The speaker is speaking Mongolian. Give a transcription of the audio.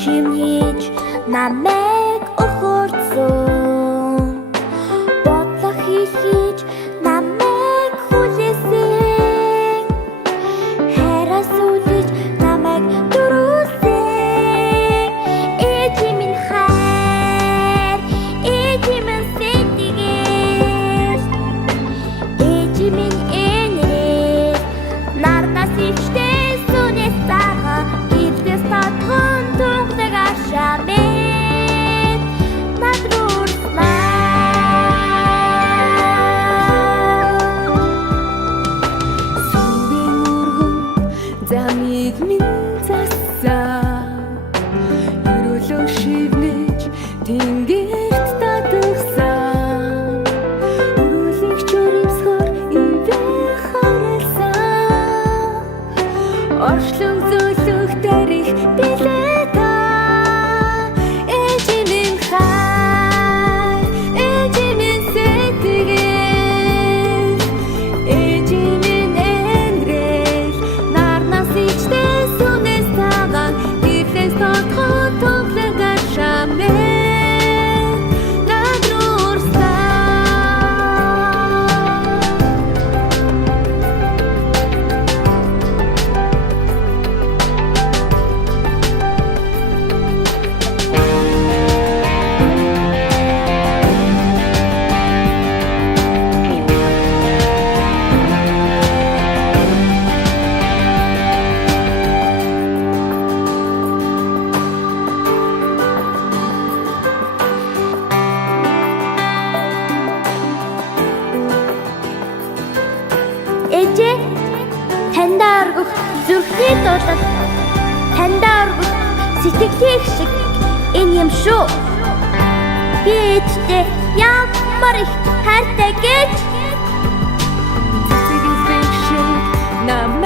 чимнийч намайг охорцсон бодлого хийхийч намайг хүлээсэн хайраас үлээж намайг дөрүүлсэн ээжи минь хайр ээжи минь сэтгэл ээжи минь энэрээ нарнаас ичтэй сүнэс тага гэртээс татхан тунхдаг ашамэт надрууснаа сүвэн өргөн замыг минь засаа өрөөлөө шивнэж тэнгэрт татгсан өрөөлийг чөримсгөр ивэ харалсан оршлон зөөлөх тарих билээ та ээжи минь хайр ээжи минь сэтгэл ээжи минь энэрэл нарнаас ичтэй сүнэс тагаан гэртээс татхан тунхлаг ашамэт надрууснаа ээжээ таньдаа өргөх зүрхний дулал таньдаа өргөх сэтгэлийн шиг энэ юм шүү би ээжтэй ямар их хайртай гэж цэцэг шиг нам